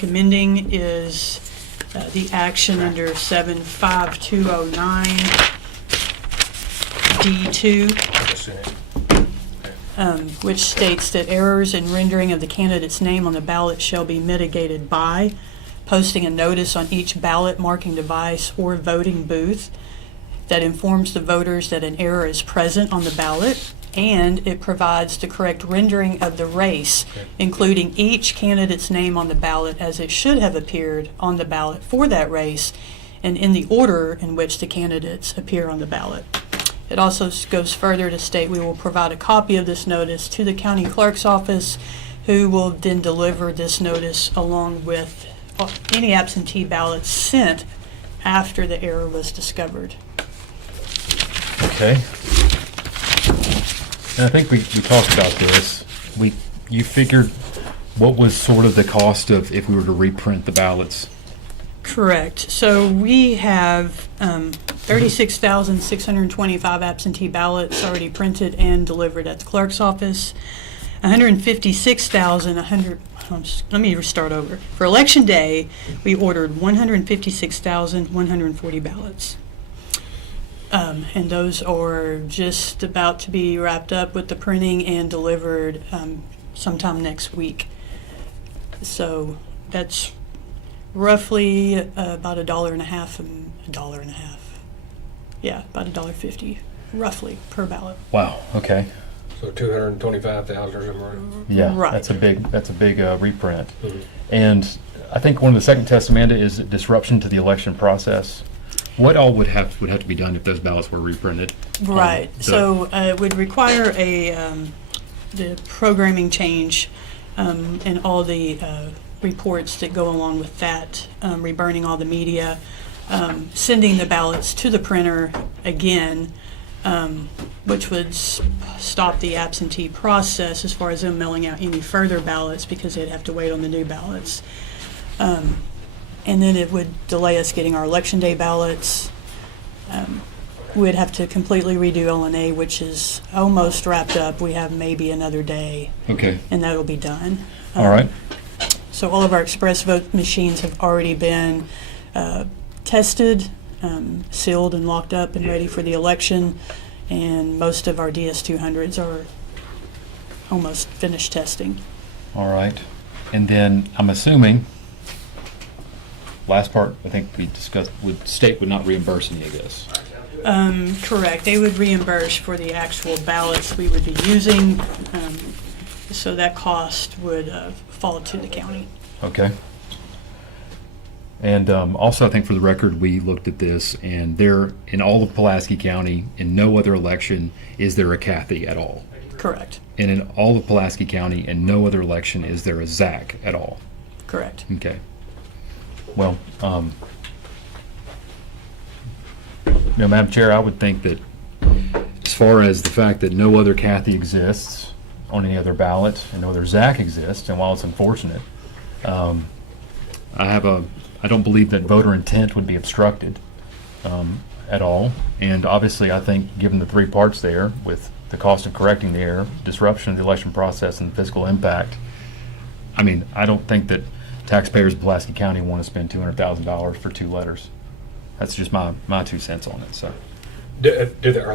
Recommending is the action under 75209 D2, which states that errors in rendering of the candidate's name on the ballot shall be mitigated by posting a notice on each ballot marking device or voting booth that informs the voters that an error is present on the ballot, and it provides the correct rendering of the race, including each candidate's name on the ballot as it should have appeared on the ballot for that race and in the order in which the candidates appear on the ballot. It also goes further to state we will provide a copy of this notice to the county clerk's office, who will then deliver this notice along with any absentee ballots sent after the error was discovered. Okay. And I think we talked about this. You figured what was sort of the cost of if we were to reprint the ballots? Correct. So we have 36,625 absentee ballots already printed and delivered at the clerk's office. 156,100. Let me restart over. For Election Day, we ordered 156,140 ballots. And those are just about to be wrapped up with the printing and delivered sometime next week. So that's roughly about $1.50. Yeah, about $1.50 roughly per ballot. Wow. Okay. So 225,000 or something. Yeah. Right. That's a big reprint. Mm-hmm. And I think one of the second tests, Amanda, is disruption to the election process. What all would have to be done if those ballots were reprinted? Right. So it would require the programming change and all the reports that go along with that, reburning all the media, sending the ballots to the printer again, which would stop the absentee process as far as them mailing out any further ballots because they'd have to wait on the new ballots. And then it would delay us getting our Election Day ballots. We'd have to completely redo LNA, which is almost wrapped up. We have maybe another day. Okay. And that'll be done. All right. So all of our express vote machines have already been tested, sealed and locked up and ready for the election. And most of our DS200s are almost finished testing. All right. And then I'm assuming, last part, I think we discussed, state would not reimburse any of this. Correct. They would reimburse for the actual ballots we would be using, so that cost would fall to the county. Okay. And also, I think for the record, we looked at this, and there, in all of Pulaski County, in no other election is there a Kathy at all. Correct. And in all of Pulaski County, in no other election is there a Zach at all. Correct. Okay. Well, Madam Chair, I would think that as far as the fact that no other Kathy exists on any other ballot and no other Zach exists, and while it's unfortunate, I don't believe that voter intent would be obstructed at all. And obviously, I think given the three parts there, with the cost of correcting the error, disruption of the election process, and fiscal impact, I mean, I don't think that taxpayers in Pulaski County want to spend $200,000 for two letters. That's just my 2 cents on it. So, Are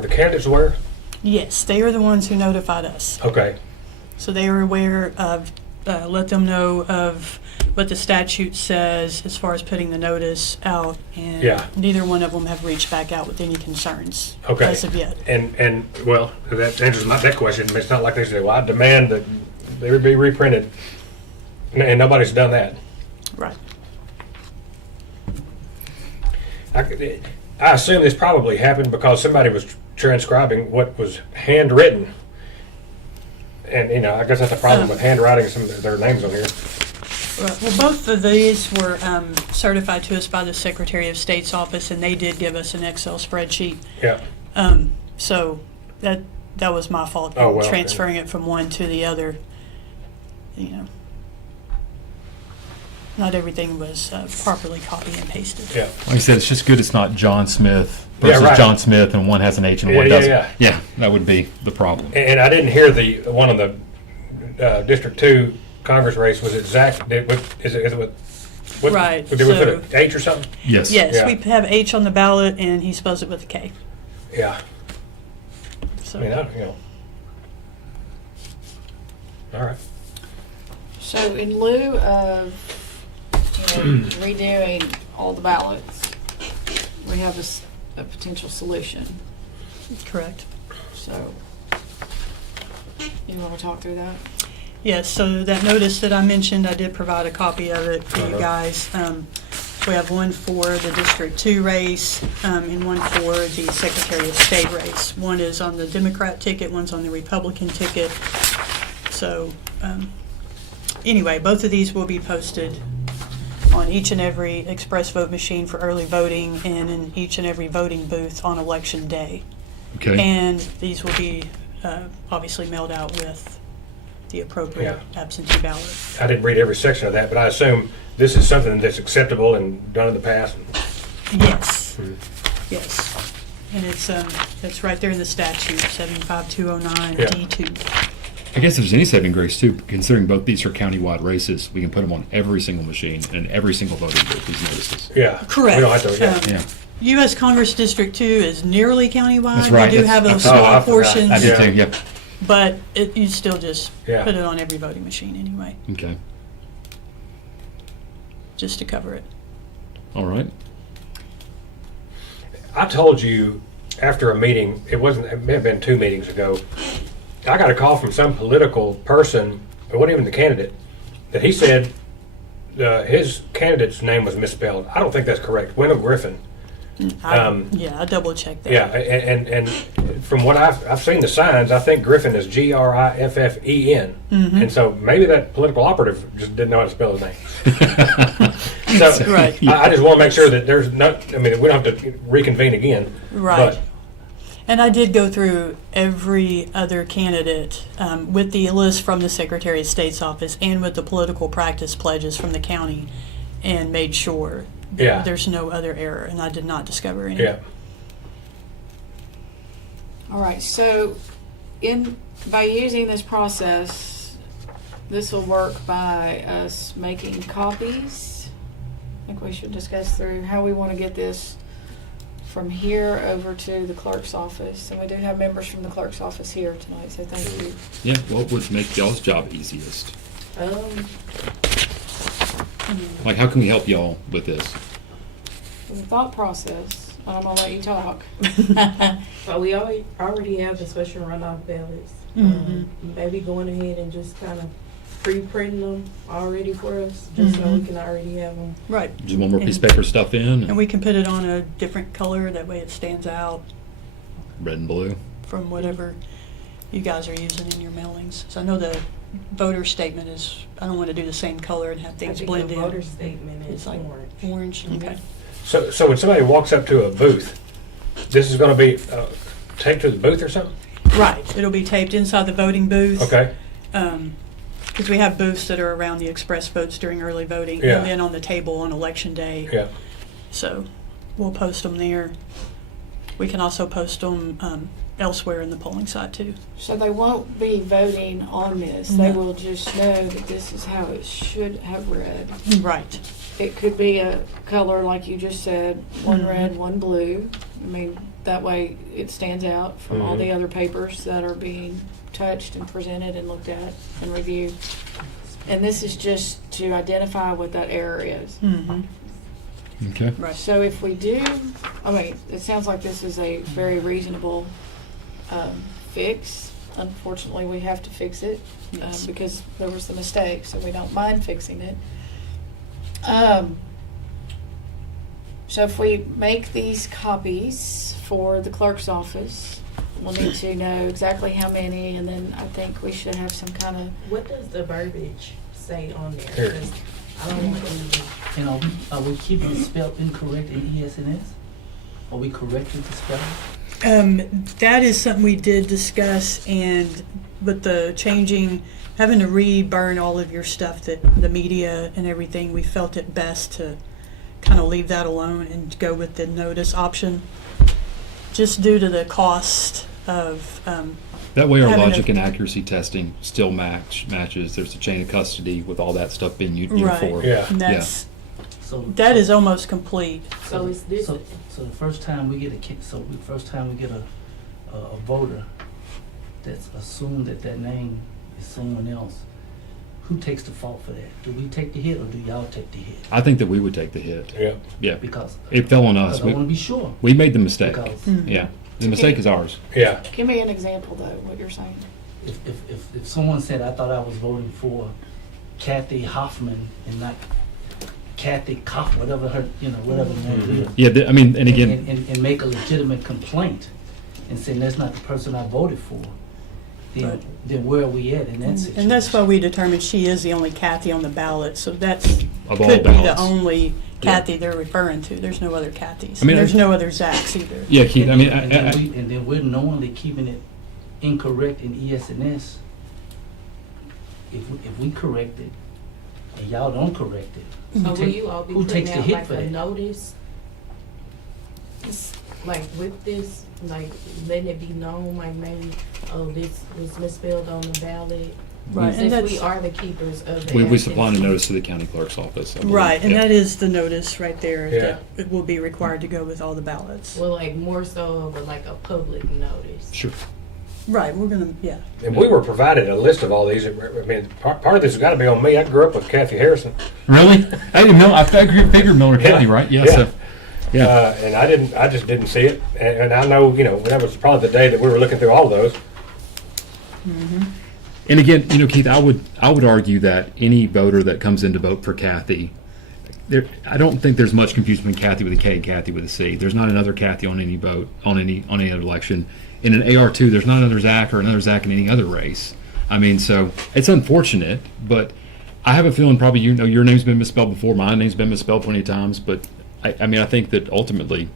the candidates aware? Yes, they are the ones who notified us. Okay. So they are aware of, let them know of what the statute says as far as putting the notice out, and neither one of them have reached back out with any concerns as of yet. And well, that answers that question. It's not like they say, well, I demand that they would be reprinted, and nobody's done that. Right. I assume this probably happened because somebody was transcribing what was handwritten. And, I guess that's a problem with handwriting some of their names on here. Well, both of these were certified to us by the Secretary of State's office, and they did give us an Excel spreadsheet. Yeah. So that was my fault, transferring it from one to the other. Not everything was properly copy and pasted. Yeah. like I said, it's just good it's not John Smith versus right. John Smith, and one has an H and one doesn't. Yeah, that would be the problem. And I didn't hear one of the District 2 Congress race. Was it Zach? Is it with What, Right, Did we put so- an H or something? Yes. Yes, Yeah. we have H on the ballot, and he spells it with a K. Yeah. So. I mean, All right. So in lieu of redoing all the ballots, we have a potential solution. Correct. So you want to talk through that? Yes, so that notice that I mentioned, I did provide a copy of it for you guys. We have one for the District 2 race and one for the Secretary of State race. One is on the Democrat ticket, one's on the Republican ticket. So anyway, both of these will be posted on each and every express vote machine for early voting and in each and every voting booth on Election Day. Okay. And these will be obviously mailed out with the appropriate absentee ballot. I didn't read every section of that, but I assume this is something that's acceptable and done in the past. Yes, yes. And it's right there in the statute, 75209 Yeah. D2. I guess if there's any saving grace too, considering both these are countywide races, we can put them on every single machine and every single voting booth, these notices. Yeah. Correct. We don't have to, yeah. Um, Yeah, U.S. Congress District 2 is nearly countywide. That's right. We do That's- have a I small forgot. portion, I did Yeah. too, yep. but you still just Yeah. put it on every voting machine anyway, Okay, just to cover it. all right. I told you after a meeting, it may have been 2 meetings ago, I got a call from some political person, it wasn't even the candidate, that he said his candidate's name was misspelled. I don't think that's correct. Wendell Griffin. Yeah, I double checked that. Yeah, and from what I've seen the signs, I think Griffin is Griffen. And so maybe that political operative just didn't know how to spell his name. So Right. I just want to make sure that there's no, I mean, we don't have to reconvene again. Right. But And I did go through every other candidate with the list from the Secretary of State's office and with the political practice pledges from the county and made sure that Yeah. there's no other error, and I did not discover any. yeah, All right. So by using this process, this will work by us making copies. I think we should discuss through how we want to get this from here over to the clerk's office. And we do have members from the clerk's office here tonight, so thank you. Yeah, what would make y'all's job easiest? Like, how can we help y'all with this? The thought process, I'm going to let you talk. But we already have the special runoff ballots. Maybe going ahead and just kind of pre-printing them already for us, just so we can already have them. Right. Just one more piece of paper stuff in, And we can put it on a different color, that way it stands out red and blue. from whatever you guys are using in your mailings. So I know the voter statement is, I don't want to do the same color and have I things think blend the in. voter statement It's is like orange. orange, okay. so when somebody walks up to a booth, this is going to be taped to the booth or something? Right, it'll be taped inside the voting booth. Okay, Because we have booths that are around the express votes during early voting, Yeah. and then on the table on election day. yeah, So we'll post them there. We can also post them elsewhere in the polling site too. So they won't be voting on this. They No. will just know that this is how it should have read. Right. It could be a color, like you just said, one Mhm. red, one blue. I mean, that way it stands out from all the other papers that are being touched and presented and looked at and reviewed. And this is just to identify what that error is. Mm-hmm. Okay. Right. So if we do, I mean, it sounds like this is a very reasonable fix. Unfortunately, we have to fix it Yes. because there was the mistake, so we don't mind fixing it. So if we make these copies for the clerk's office, we'll need to know exactly how many, and then I think we should have some kind of, What does the verbiage say on there? Here. 'Cause I don't want them to be. And are we keeping it spelled incorrect in ES&S? Are we correcting the spelling? That is something we did discuss, and with the changing, having to re-burn all of your stuff, that the media and everything, we felt it best to kind of leave that alone and go with the notice option, just due to the cost of, That way our Having logic a- and accuracy testing still matches. There's a chain of custody with all that stuff being right. uniform. Yeah. And that's, That is almost complete. So it's this, So the first time we get a voter that's assumed that name is someone else, who takes the fault for that? Do we take the hit or do y'all take the hit? I think that we would take the hit. Yeah. Yeah. Because It fell on us. I want to be sure. We made the mistake. Because Yeah. The mistake is ours. Yeah. Give me an example though, what you're saying. if someone said I thought I was voting for Kathy Hoffman and not Kathy Koff, whatever her, whatever her name is. Yeah. I mean, and again, and make a legitimate complaint and saying that's not the person I voted for, then where are we at in that situation? And that's why we determined she is the only Kathy on the ballot, so that's, of all could be the ballots. only Kathy they're referring to. There's no other Kathys. I mean, There's no other Zachs either. Yeah, Keith. I mean, and then we're knowingly keeping it incorrect in ES&S. If we correct it and y'all don't correct it, so will you all be who putting takes the out hit like for a that? notice? Like with this, like letting it be known, like maybe, oh, this was misspelled on the ballot. Right, and Since that's we are the keepers of the we supply a absentee. notice to the county clerk's office. I believe. right, and Yeah. that is the notice right there Yeah. that it will be required to go with all the ballots. Well, like more so of like a public notice. Sure. Right, we're gonna, yeah. And we were provided a list of all these. I mean, part of this has got to be on me. I grew up with Kathy Harrison, Really? Hey, I figured Miller County, right? Yeah. Yeah. So, yeah. and I just didn't see it. And I know, that was probably the day that we were looking through all of those. And again, Keith, I would argue that any voter that comes in to vote for Kathy, I don't think there's much confusion between Kathy with a K and Kathy with a C. There's not another Kathy on any vote on any other election. In an AR2, there's not another Zach or another Zach in any other race. I mean, so it's unfortunate, but I have a feeling probably your name's been misspelled before. My name's been misspelled plenty of times, but I think that ultimately,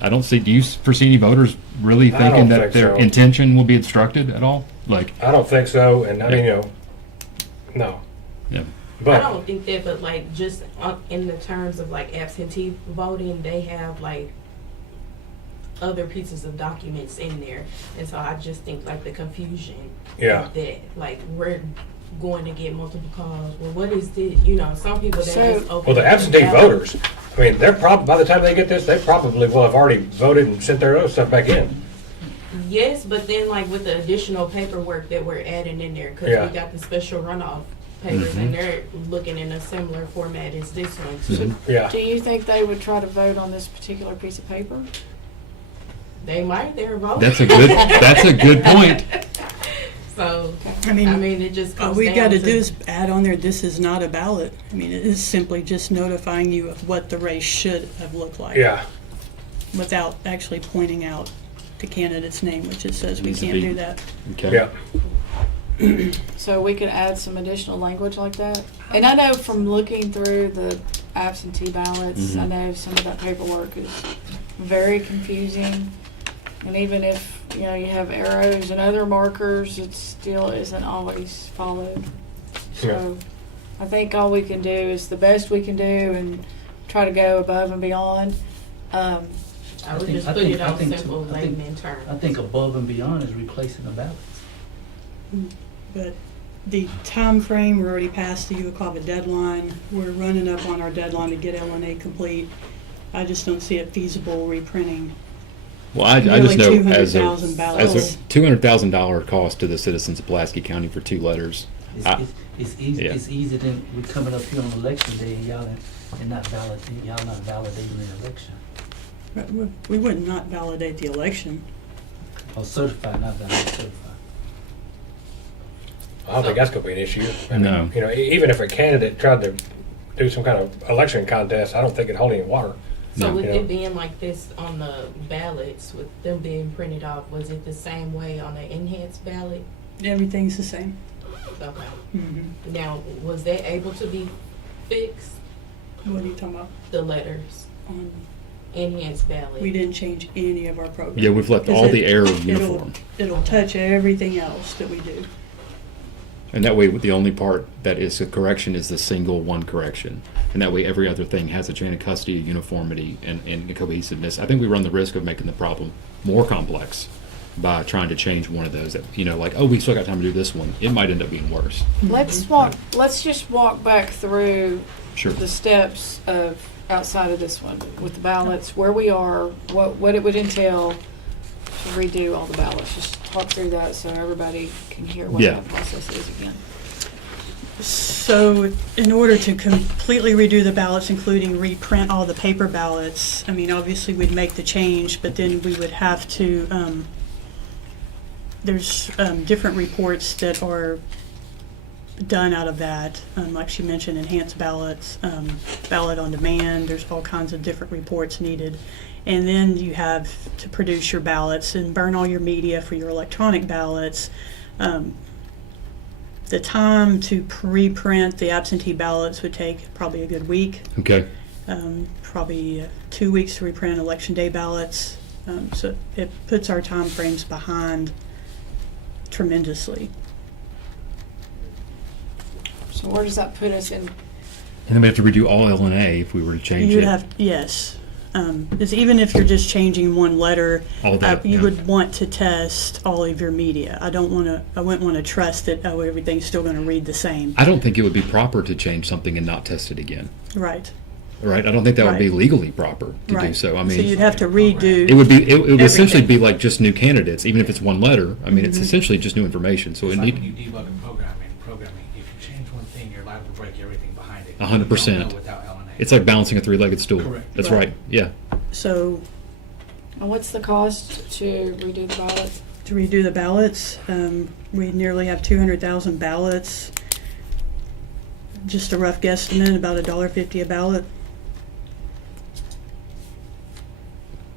I don't see. Do you foresee any voters really I don't thinking that think their so. intention will be obstructed at all? Like, I don't think so. And I mean, no. yeah. I But don't think that, but like just in the terms of like absentee voting, they have like other pieces of documents in there, and so I just think like the confusion. Yeah. of that, like we're going to get multiple calls. Well, what is this? Some people that So- just open. well, the up absentee ballot. voters. I mean, they're probably by the time they get this, they probably will have already voted and sent their other stuff back in. Yes, but then like with the additional paperwork that we're adding in there, because Yeah. we got the special runoff papers, and they're looking in a similar format as this one too. Yeah. Do you think they would try to vote on this particular piece of paper? They might. They're voting. That's a good point. So I mean, it just all comes we down gotta to do is add on there, this is not a ballot. I mean, it is simply just notifying you of what the race should have looked like. Yeah. Without actually pointing out the candidate's name, which it says we Needs to can't be- do that. Okay. Yeah. So we could add some additional language like that. And I know from looking through the absentee ballots, I know some of that paperwork is very confusing. And even if, you have arrows and other markers, it still isn't always followed. So I think all we can do is the best we can do and try to go above and beyond. I would think- just I put think- it I on think simple too. I think- layman terms. I think above and beyond is replacing the ballots. But the time frame, we're already past the UOCAVA deadline. We're running up on our deadline to get LNA complete. I just don't see it feasible reprinting. Well, I Nearly just know as a $200,000 ballots. $200,000 cost to the citizens of Pulaski County for 2 letters. It's easy. Yeah. It's easy. Then we're coming up here on election day, and y'all not validating the election But we would not validate the election. or certify, not validate, certify. I don't think that's going to be an issue. I mean, No. even if a candidate tried to do some kind of election contest, I don't think it'd hold any water. So No. with Yeah. it being like this on the ballots, with them being printed off, was it the same way on the enhanced ballot? Everything's the same. Okay. Mm-hmm. Now, was that able to be fixed, What are you talking about? the letters, On, enhanced ballot? we didn't change any of our programs. Yeah, we've left all the error uniform. It'll touch everything else that we do. And that way, the only part that is a correction is the single one correction. And that way, every other thing has a chain of custody, uniformity, and cohesiveness. I think we run the risk of making the problem more complex by trying to change one of those. That, like, oh, we still got time to do this one. It might end up being worse. Let's just walk back through Sure. the steps of outside of this one with the ballots, where we are, what it would entail to redo all the ballots. Just talk through that so everybody can hear what Yeah. that process is again. So in order to completely redo the ballots, including reprint all the paper ballots, I mean, obviously we'd make the change, but then we would have to, there's different reports that are done out of that, like she mentioned, enhanced ballots, ballot on demand, there's all kinds of different reports needed. And then you have to produce your ballots and burn all your media for your electronic ballots. The time to pre-print the absentee ballots would take probably a good week, Okay. probably 2 weeks to reprint election day ballots. So it puts our time frames behind tremendously. So where does that put us in? And then we have to redo all LNA if we were to change You'd it. have, yes. Because even if you're just changing one letter, All that, you yeah. would want to test all of your media. I wouldn't want to trust that, everything's still going to read the same. I don't think it would be proper to change something and not test it again. Right. Right? I don't think that would be Right. legally proper to do Right. so. I So mean, you'd have to redo. it would essentially everything. be like just new candidates, even if it's one letter. I mean, it's essentially just new information. So It's it like when need you debug a programming, if you change one thing, you're liable to break everything behind it. 100%. You don't know without LNA. it's like balancing a three-legged stool. Correct. That's Right. right. Yeah. So And what's the cost to redo the ballots? to redo the ballots, we nearly have 200,000 ballots. Just a rough guesstimate, about $1.50 a ballot.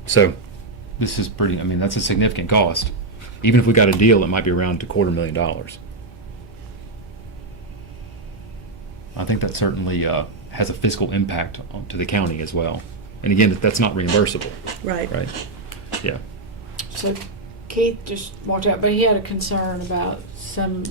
So this is pretty. I mean, that's a significant cost. Even if we got a deal, it might be around $250,000. I think that certainly has a fiscal impact to the county as well. And again, that's not reimbursable, Right. right? Yeah. So Keith just walked out, but he had a concern about some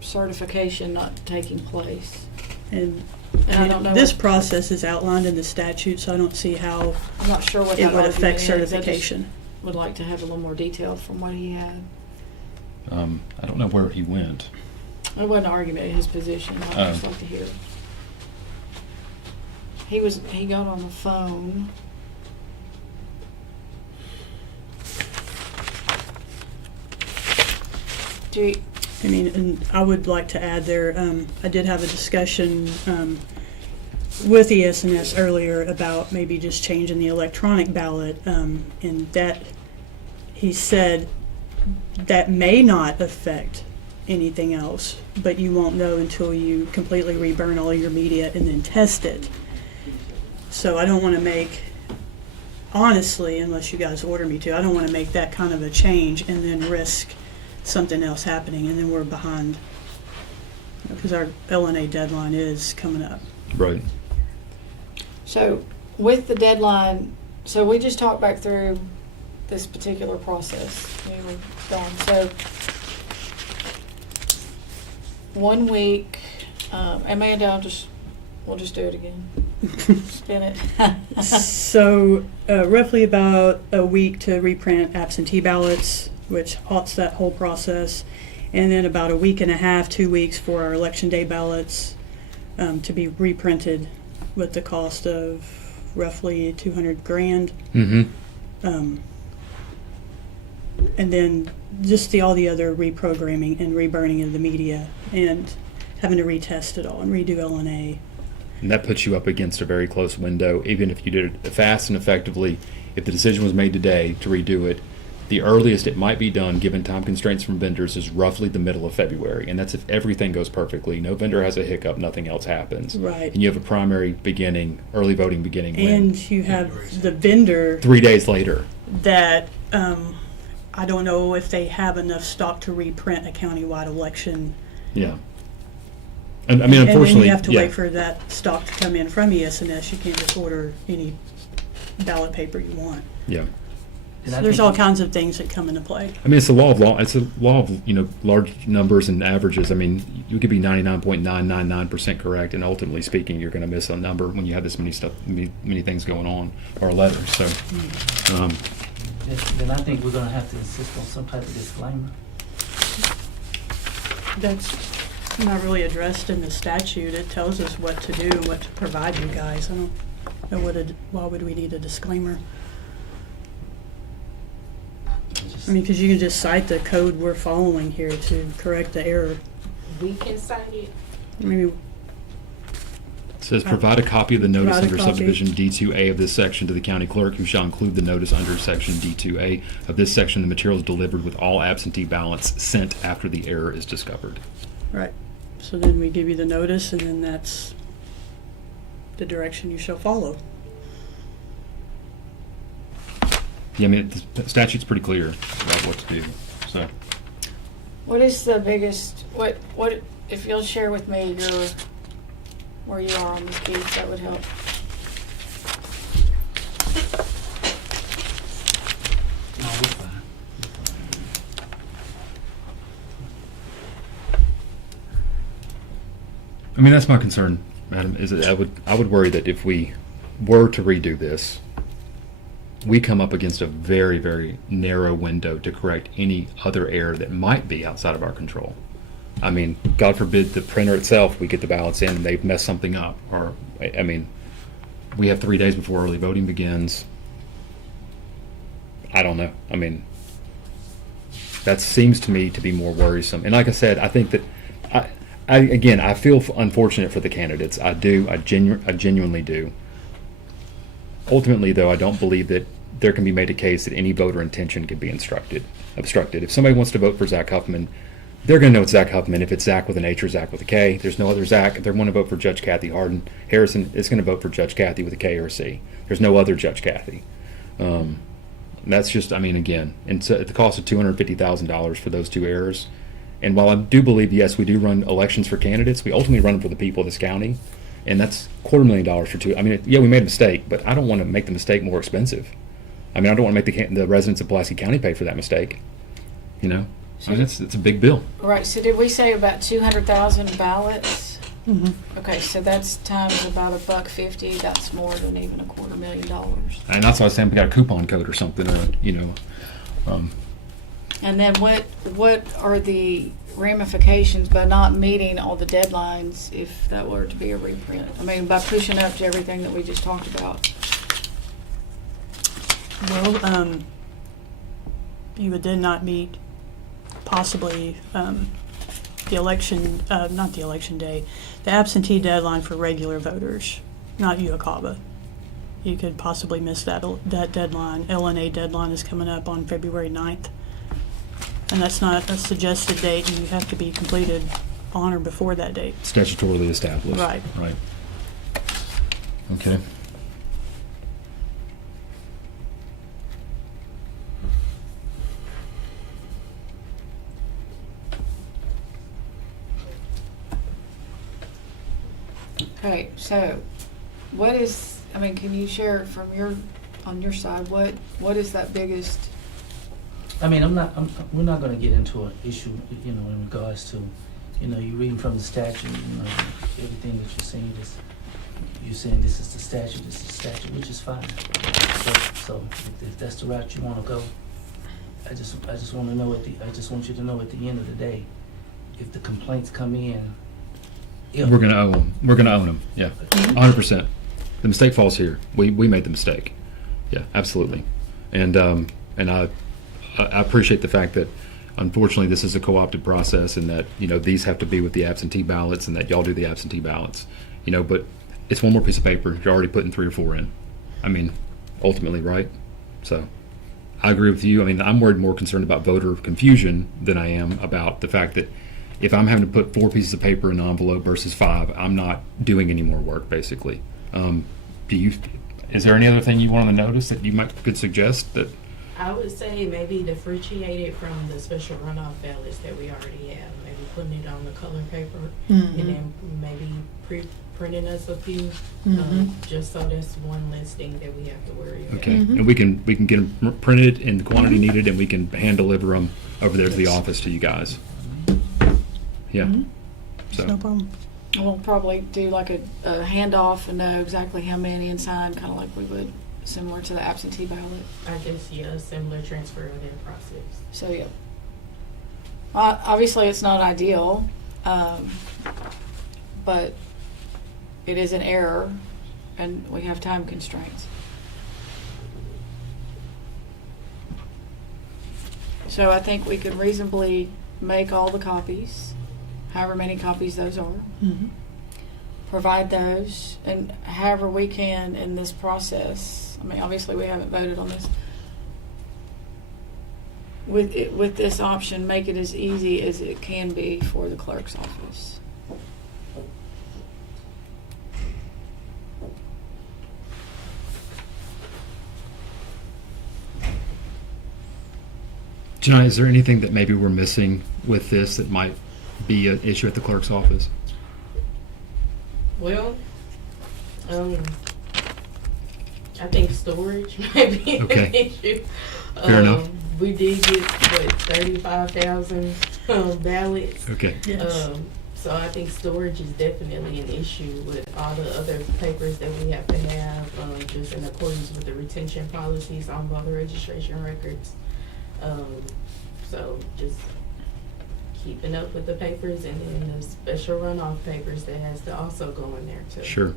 certification not taking place. And And I don't know. this what- process is outlined in the statute, so I don't see how I'm not sure what it that would affect argument is. I just certification. would like to have a little more detail from what he had. I don't know where he went. It wasn't an argument, his position. I'd just Oh. like to hear. He got on the phone. Do you, I mean, and I would like to add there, I did have a discussion with ES&S earlier about maybe just changing the electronic ballot, and that, he said, that may not affect anything else, but you won't know until you completely reburn all your media and then test it. So I don't want to make, honestly, unless you guys order me to, I don't want to make that kind of a change and then risk something else happening, and then we're behind, because our LNA deadline is coming up. Right. so with the deadline, so we just talked back through this particular process. We were gone. So 1 week, Amanda, we'll just do it again. Spin it. So roughly about a week to reprint absentee ballots, which halts that whole process, and then about a week and a half, 2 weeks for our election day ballots to be reprinted with the cost of roughly $200,000. Mm-hmm. And then just all the other reprogramming and reburning of the media and having to retest it all and redo LNA. And that puts you up against a very close window. Even if you did it fast and effectively, if the decision was made today to redo it, the earliest it might be done, given time constraints from vendors, is roughly the middle of February. And that's if everything goes perfectly. No vendor has a hiccup, nothing else happens. Right. And you have a primary beginning, early voting beginning when And you have the vendor 3 days later. that I don't know if they have enough stock to reprint a countywide election. Yeah. And I mean, And then unfortunately, you have to yeah. wait for that stock to come in from ES&S. You can't just order any ballot paper you want. Yeah. And So I there's think all kinds of things that come into play. I mean, it's a law of law. It's a law of large numbers and averages. I mean, you could be 99.999% correct, and ultimately speaking, you're going to miss a number when you have this many things going on, or a letter. So, then I think we're gonna have to insist on some type of disclaimer. That's not really addressed in the statute. It tells us what to do and what to provide you guys. I don't know why would we need a disclaimer? I mean, because you can just cite the code we're following here to correct the error. We can cite it. Maybe It says, provide a copy of the notice Provide a under copy. subdivision D2A of this section to the county clerk, who shall include the notice under section D2A of this section, the materials delivered with all absentee ballots sent after the error is discovered. right. So then we give you the notice, and then that's the direction you shall follow. Yeah, I mean, the statute's pretty clear about what to do, so. What is the biggest, what, if you'll share with me your, where you are on this piece, that would help. No, we're fine. I mean, that's my concern, madam, is that I would worry that if we were to redo this, we come up against a very, very narrow window to correct any other error that might be outside of our control. I mean, God forbid the printer itself, we get the ballots in and they've messed something up. Or, I mean, we have 3 days before early voting begins. I don't know. I mean, that seems to me to be more worrisome. And like I said, I think that, I feel unfortunate for the candidates. I do. I genuinely do. Ultimately, though, I don't believe that there can be made a case that any voter intention could be obstructed. If somebody wants to vote for Zach Huffman, they're going to know it's Zach Huffman. If it's Zach with an H or Zach with a K, there's no other Zach. If they want to vote for Judge Kathy Harrison is going to vote for Judge Kathy with a K or a C. There's no other Judge Kathy. That's just, I mean, again, and so at the cost of $250,000 for those two errors. And while I do believe, yes, we do run elections for candidates, we ultimately run them for the people of this county. And that's $250,000 for two. I mean, yeah, we made a mistake, but I don't want to make the mistake more expensive. I mean, I don't want to make the residents of Pulaski County pay for that mistake. You know, I mean, it's a big bill. Right, so did we say about 200,000 ballots? Mm-hmm. Okay, so that's times about $1.50, that's more than even $250,000. And that's why I was saying we got a coupon code or something, you know. And then what are the ramifications by not meeting all the deadlines if that were to be a reprint? I mean, by pushing up to everything that we just talked about. Well, you would then not meet possibly the election, not the election day, the absentee deadline for regular voters, not UACABA. You could possibly miss that deadline. LNA deadline is coming up on February 9th. And that's not a suggested date, and you have to be completed on or before that date. Statutorily established. Right. Right. Okay. Okay, so what is, I mean, can you share from on your side, what is that biggest? I mean, we're not gonna get into an issue, you know, in regards to, you know, you reading from the statute, you know, everything that you're saying is, you're saying this is the statute, which is fine. So if that's the route you wanna go, I just wanna know I just want you to know at the end of the day, if the complaints come in, We're gonna own them. We're gonna own them. Yeah, 100%. The mistake falls here. We made the mistake. Yeah, absolutely. And I appreciate the fact that unfortunately this is a co-opted process, and that, you know, these have to be with the absentee ballots, and that y'all do the absentee ballots. You know, but it's one more piece of paper. You're already putting 3 or 4 in. I mean, ultimately, right? So I agree with you. I mean, I'm more concerned about voter confusion than I am about the fact that if I'm having to put 4 pieces of paper in an envelope versus 5, I'm not doing any more work, basically. Is there any other thing you want to notice that you could suggest that? I would say maybe differentiate it from the special runoff ballots that we already have. Maybe putting it on the color paper and then maybe printing us a few, just so that's one less thing that we have to worry about. Okay, and we can get them printed in the quantity needed, and we can hand deliver them over there to the office to you guys. Yeah. So. No problem. We'll probably do like a handoff and know exactly how many and sign, kind of like we would similar to the absentee ballot. I guess, yeah, a similar transfer of their process. So, yeah. Obviously, it's not ideal, but it is an error, and we have time constraints. So I think we could reasonably make all the copies, however many copies those are, provide those, and however we can in this process. I mean, obviously, we haven't voted on this. With this option, make it as easy as it can be for the clerk's office. Janai, is there anything that maybe we're missing with this that might be an issue at the clerk's office? Well, I think storage might be Okay. an issue. Fair enough. We did get, 35,000 ballots. Okay. Yes. So I think storage is definitely an issue with all the other papers that we have to have, just in accordance with the retention policies on voter registration records. So just keeping up with the papers, and then the special runoff papers that has to also go in there too. Sure.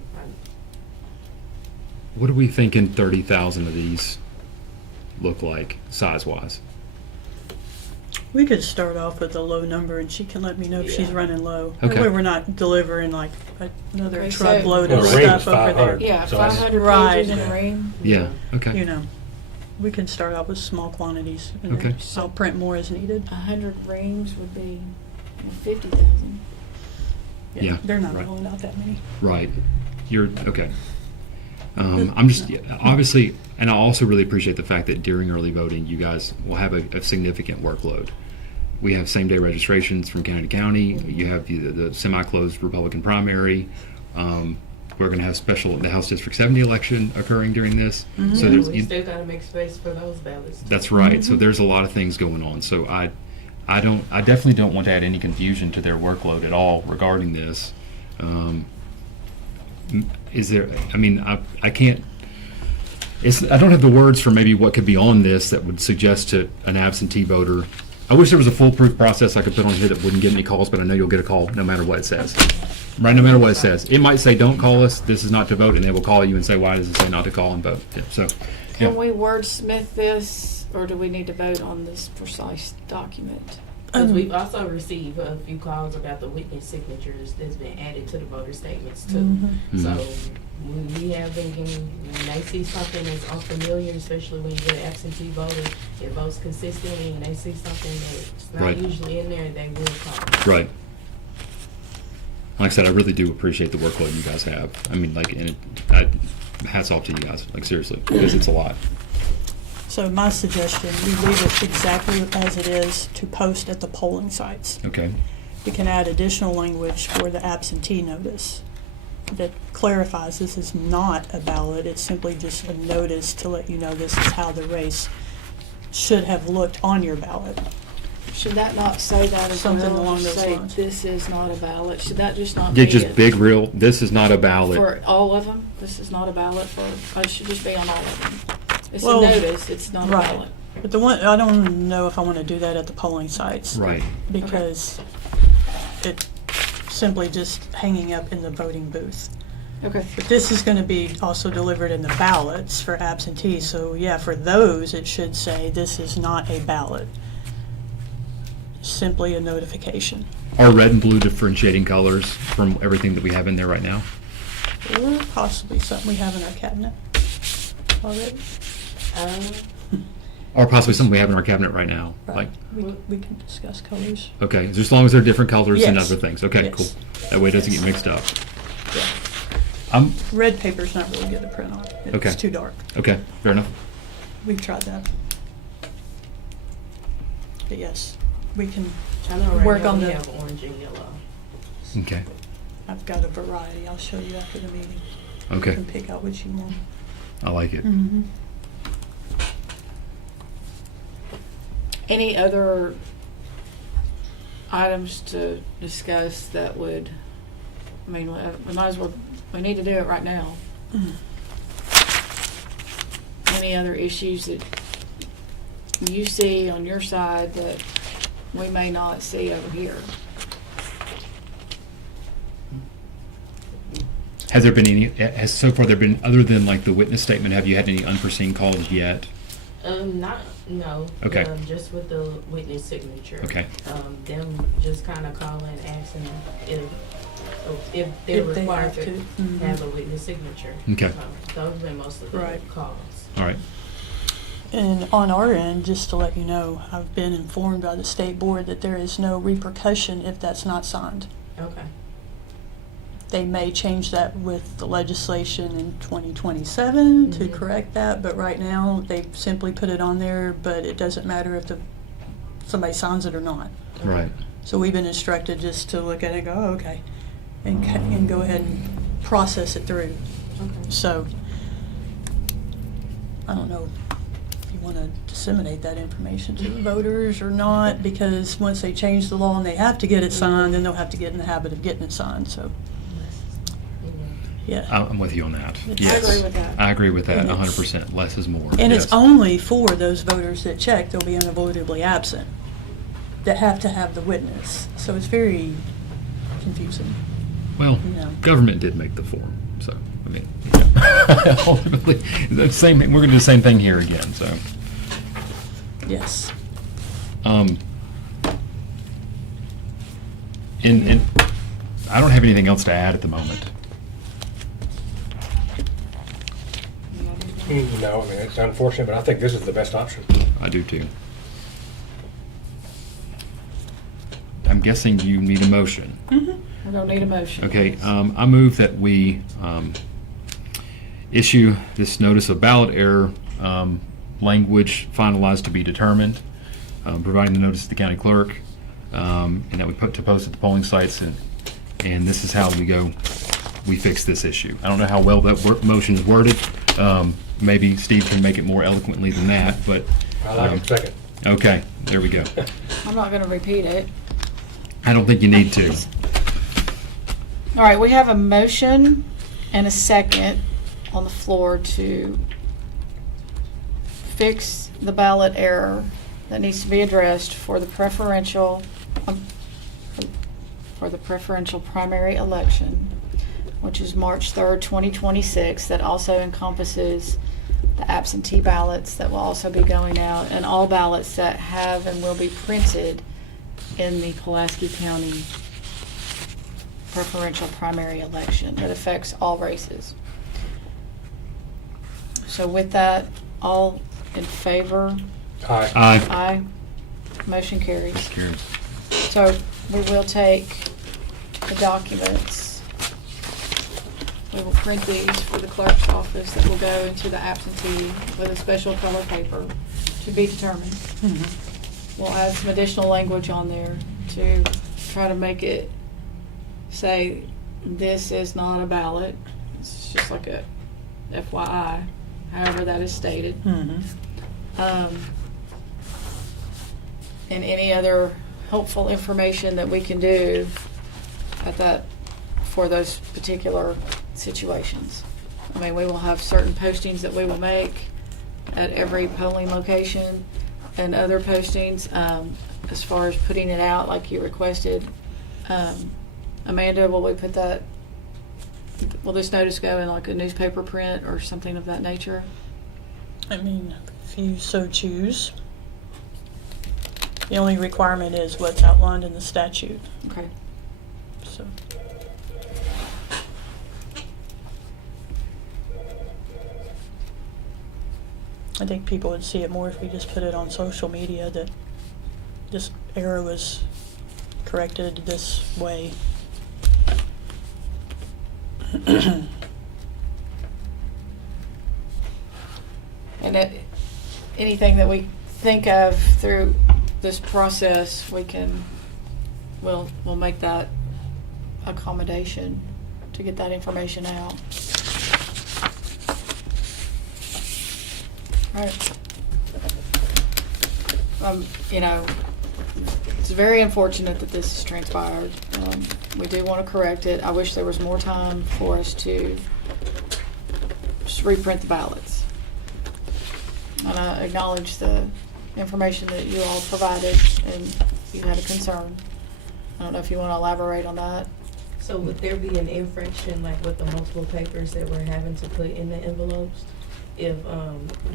What are we thinking 30,000 of these look like, size-wise? We could start off with a low number, and she can let me know if she's Yeah. running low. Okay. That way we're not delivering like another Okay, so- truckload Well, of the ring stuff is over 500. there. Yeah, So that's- 500 Right. pages in a ring. Yeah, okay. You know, we can start out with small quantities, and Okay. then I'll print more as needed. 100 rings would be 50,000. Yeah, They're not right. rolling out that many. Right. You're, okay. I'm just, yeah, obviously, and I also really appreciate the fact that during early voting, you guys will have a significant workload. We have same-day registrations from county to county. You have the semi-closed Republican primary. We're going to have the House District 70 election occurring during this. So Yeah, there's, we still gotta make space for those ballots. that's right. So there's a lot of things going on. So I definitely don't want to add any confusion to their workload at all regarding this. Is there? I mean, I can't. I don't have the words for maybe what could be on this that would suggest to an absentee voter. I wish there was a foolproof process I could put on here that wouldn't get any calls, but I know you'll get a call no matter what it says. Right, no matter what it says. It might say, "Don't call us. This is not to vote," and they will call you and say, "Why does it say not to call and vote?" Yeah, so, Can yeah. we wordsmith this, or do we need to vote on this precise document? Because we've also received a few calls about the witness signatures that's been added to the voter statements too. Mhm. So when we have been getting, when they see something that's unfamiliar, especially when you get an absentee voter that votes consistently, and they see something that's not Right. usually in there, they will call. Right. Like I said, I really do appreciate the workload you guys have. I mean, like, and hats off to you guys. Like, seriously, because it's a lot. So my suggestion, we leave it exactly as it is to post at the polling sites. Okay. We can add additional language for the absentee notice that clarifies this is not a ballot. It's simply just a notice to let you know this is how the race should have looked on your ballot. Should that not say that as Something well? along those Say lines. this is not a ballot. Should that just not Yeah, be just it? big, real. This is not a ballot. For all of them? This is not a ballot for, it should just be on all of them. It's Well, a notice, it's not a right. ballot. But the one, I don't know if I want to do that at the polling sites. Right. Because it's simply just hanging up in the voting booth. Okay. But this is going to be also delivered in the ballots for absentees, so yeah, for those, it should say this is not a ballot. Simply a notification. Are red and blue differentiating colors from everything that we have in there right now? Or possibly something we have in our cabinet already. Or possibly something we have in our cabinet right now? Right. Like, We can discuss colors. okay, just as long as they're different colors and Yes. other things. Okay, Yes. cool. That way it doesn't get mixed up. Yeah. Red paper's not really good to print on. Okay. It's too dark. Okay, fair enough. We've tried that. But yes, we can, I know right Work now on we the- have orange and yellow. Okay. I've got a variety. I'll show you after the meeting. You Okay, can pick out which you want. I like it. Mm-hmm. Any other items to discuss that would, I mean, we might as well, we need to do it right now. any other issues that you see on your side that we may not see over here. Has there been any, has so far there been, other than like the witness statement, have you had any unforeseen calls yet? No. Okay. Just with the witness signature. Okay. Them just kind of calling, asking if they're If they required have to to. Mhm. have a witness signature. Okay. Those have been most of the Right. calls. All right. And on our end, just to let you know, I've been informed by the state board that there is no repercussion if that's not signed. Okay. They may change that with the legislation in 2027 to Mhm. correct that, but right now, they simply put it on there, but it doesn't matter if somebody signs it or not. Right. So we've been instructed just to look at it and go, oh, okay, and go ahead and process it through. Okay. So, I don't know if you want to disseminate that information to the voters or not, because once they change the law and they have to get it signed, then they'll have to get in the habit of getting it signed, so, yeah. I'm with you on that. I Yes. agree with that. I agree with that And it's- 100%. Less is more. And Yes. it's only for those voters that check, they'll be unavoidably absent, that have to have the witness. So it's very confusing. Well, No. government did make the form, so, I mean, ultimately, the same, we're going to do the same thing here again, so. Yes. And I don't have anything else to add at the moment. No, I mean, it's unfortunate, but I think this is the best option. I do too. I'm guessing you need a motion. We don't need a motion. Okay, I move that we issue this notice of ballot error, language finalized to be determined, providing the notice to the county clerk, and that we put to post at the polling sites, and this is how we fix this issue. I don't know how well that motion is worded. Maybe Steve can make it more eloquently than that, but, I like it. Second. okay, there we go. I'm not going to repeat it. I don't think you need to. All right, we have a motion and a second on the floor to fix the ballot error that needs to be addressed for the preferential primary election, which is March 3rd, 2026. That also encompasses the absentee ballots that will also be going out, and all ballots that have and will be printed in the Pulaski County preferential primary election that affects all races. So with that, all in favor? Aye. Aye. Aye. Motion carries. Carries. So we will take the documents. We will print these for the clerk's office that will go into the absentee with a special color paper to be determined. We'll add some additional language on there to try to make it say this is not a ballot. It's just like a FYI, however that is stated. And any other helpful information that we can do at that for those particular situations. I mean, we will have certain postings that we will make at every polling location and other postings as far as putting it out like you requested. Amanda, will we put that, will this notice go in like a newspaper print or something of that nature? I mean, if you so choose. The only requirement is what's outlined in the statute, Okay. so. I think people would see it more if we just put it on social media that this error was corrected this way. And anything that we think of through this process, we'll make that accommodation to get that information out. Right. You know, it's very unfortunate that this has transpired. We do want to correct it. I wish there was more time for us to just reprint the ballots. And I acknowledge the information that you all provided, and you had a concern. I don't know if you want to elaborate on that. So would there be an infraction, like with the multiple papers that we're having to put in the envelopes? If,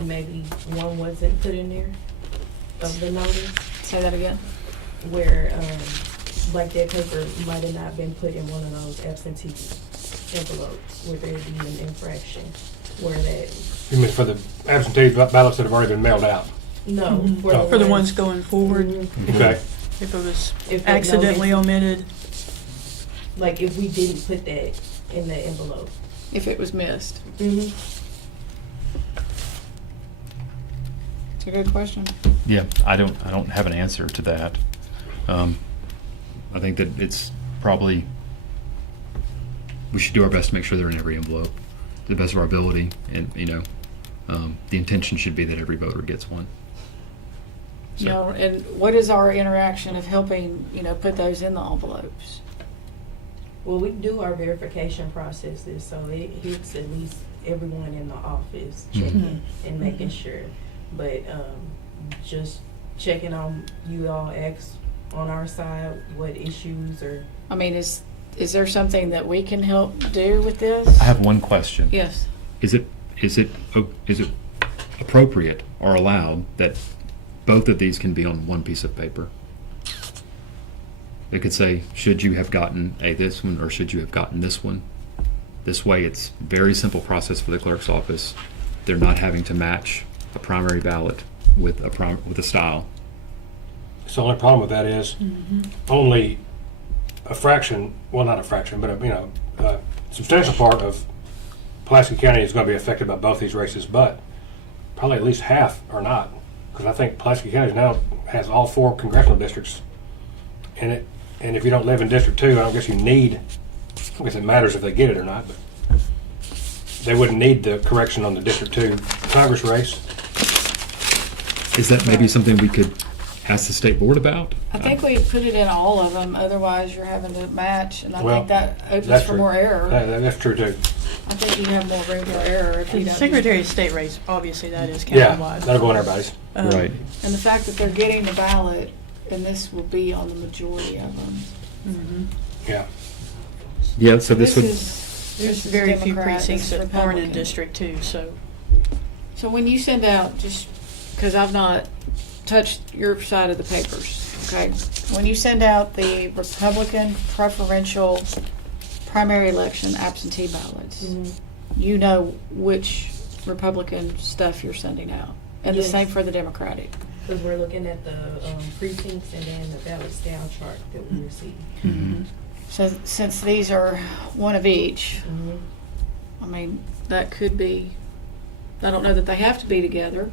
maybe one wasn't put in there of the notice, Say that again. where, like that paper might have not been put in one of those absentee envelopes, would there be an infraction where that, You mean for the absentee ballots that have already been mailed out? no, Oh. For the ones going forward, Mhm. Okay. if it was If that accidentally notice- omitted. like if we didn't put that in the envelope. If it was missed. Mm-hmm. It's a good question. Yeah, I don't have an answer to that. I think that it's probably, we should do our best to make sure they're in every envelope to the best of our ability. And, the intention should be that every voter gets one. You know, and what is our interaction of helping, put those in the envelopes? Well, we do our verification processes, so it hits at least everyone in the office checking and making sure. But just checking on you all on our side what issues or. I mean, is there something that we can help do with this? I have one question. Yes. Is it appropriate or allowed that both of these can be on one piece of paper? They could say, should you have gotten this one or should you have gotten this one? This way, it's very simple process for the clerk's office. They're not having to match a primary ballot with a style. So the only problem with that is only a fraction, well, not a fraction, but a substantial part of Pulaski County is going to be affected by both these races, but probably at least half are not. Because I think Pulaski County now has all 4 congressional districts in it. And if you don't live in District 2, I don't guess you need, I guess it matters if they get it or not, but they wouldn't need the correction on the District 2 Congress race. Is that maybe something we could ask the state board about? I think we put it in all of them, otherwise you're having to match, and I Well, think that opens that's for true. more error. That's true too. I think you have more room for error if you The don't. Secretary of State race, obviously that is Yeah, countywide. that'll go on everybody's. Right. And the fact that they're getting the ballot, and this will be on the majority of them. Mhm. Yeah. Yeah, so this would, This There's is very few Democrat, this precincts is that aren't in Republican. District 2, so. So when you send out, just because I've not touched your side of the papers, okay? When you send out the Republican preferential primary election absentee ballots, you know which Republican stuff you're sending out. And the Yes. same for the Democratic. Because we're looking at the precincts and then the ballot style chart that we received. So since these are one of each, Mm-hmm. I mean, that could be, I don't know that they have to be together.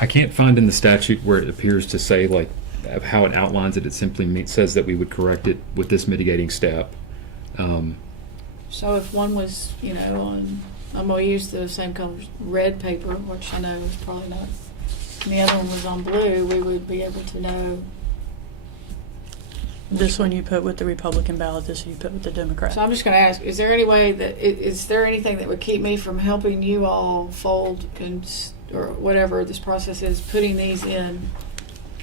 I can't find in the statute where it appears to say, like, of how it outlines it. It simply says that we would correct it with this mitigating step. So if one was, on, I'm going to use the same color, red paper, which I know is probably not, and the other one was on blue, we would be able to know. This one you put with the Republican ballot, this one you put with the Democrat. So I'm just going to ask, is there any way that, is there anything that would keep me from helping you all fold or whatever this process is, putting these in?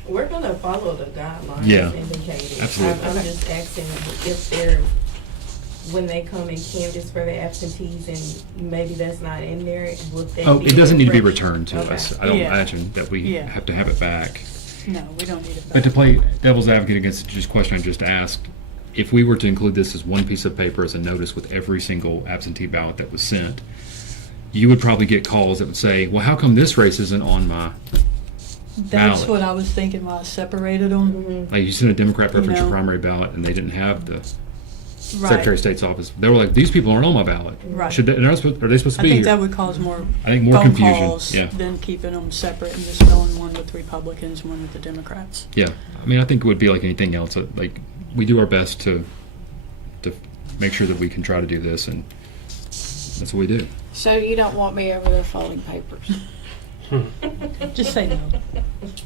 We're gonna follow the guidelines Yeah, indicated. absolutely. I'm just asking if they're, when they come and canvass for the absentees and maybe that's not in there, would that Oh, be it doesn't need to be refreshed? returned to Okay. us. I don't Yeah. imagine that we Yeah. have to have it back. No, we don't need it But to back. play devil's advocate against the just question I just asked, if we were to include this as one piece of paper as a notice with every single absentee ballot that was sent, you would probably get calls that would say, well, how come this race isn't on my That's ballot? what I was thinking when I separated them. Mhm. Like, you sent a Democrat preferential know. primary ballot and they didn't have the Right. Secretary of State's office. They were like, these people aren't on my ballot. Right. Are they supposed to I be think here? that would cause more I think more phone confusion. calls Yeah. than keeping them separate and just going one with Republicans, one with the Democrats. Yeah. I mean, I think it would be like anything else. Like, we do our best to make sure that we can try to do this, and that's what we do. So you don't want me over there folding papers? Just say no.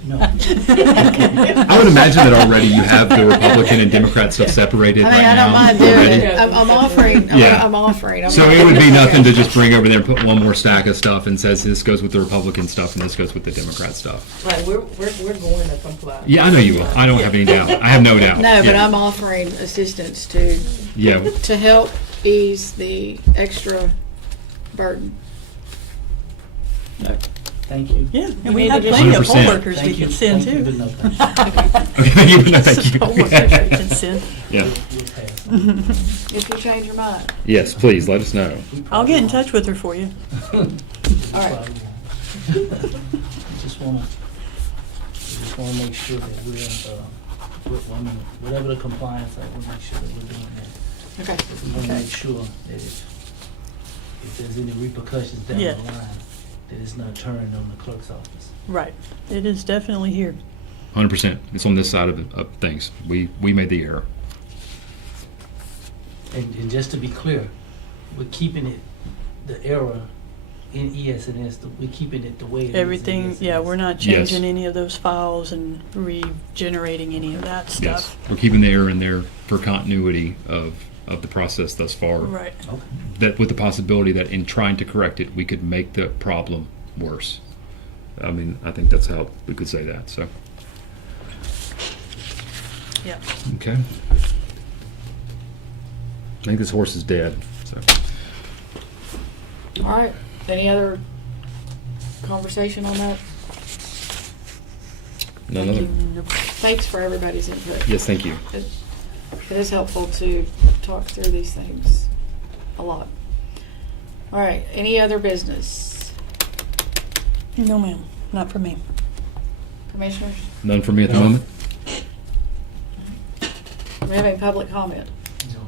No. I would imagine that already you have the Republican and Democrat stuff separated I mean, right I now. don't mind doing already. it. I'm offering. Yeah. I'm offering. So it would be nothing to just bring over there and put one more stack of stuff and says this goes with the Republican stuff and this goes with the Democrat stuff. Like, we're going to comply. Yeah, I know you will. I don't have any doubt. I have no doubt. No, but Yeah. I'm offering assistance to Yeah. help ease the extra burden. Thank you. Yeah, and You we need have to just- plenty of poll 100%. workers we Thank you. can send Thank you, too. but no thank Okay, thank you. No, thank Poll workers we you. can send. Yeah. you. We'll pass. If you change your mind. Yes, please let us know. I'll get in touch with her for you. All right. Just wanna make sure that whatever the compliance, I wanna make sure that we're doing that. Okay. We wanna Okay. make sure that if there's any repercussions down the Yeah. line, that it's not turned on the clerk's office. Right. It is definitely here. 100%. It's on this side of things. We made the error. And just to be clear, we're keeping it, the error in ES&S, we're keeping it the way it is in Everything, yeah, ES&S. we're not Yes. changing any of those files and regenerating any of that Yes. stuff. We're keeping the error in there for continuity of the process thus far. Right. Okay. That with the possibility that in trying to correct it, we could make the problem worse. I mean, I think that's how we could say that. So, Yeah. okay. I think this horse is dead. So, All right. Any other conversation on that? none other. Thanks for everybody's input. Yes, thank you. It is helpful to talk through these things a lot. All right. Any other business? No, ma'am, not for me. Commissioners? None for me at the No. moment. Do we have any public comment? No,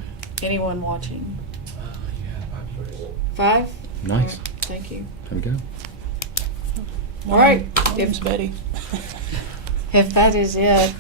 Anyone watching? you had 5 years. 5? Nice. All right, thank you. There we go. All right. My name's Betty. If that is it,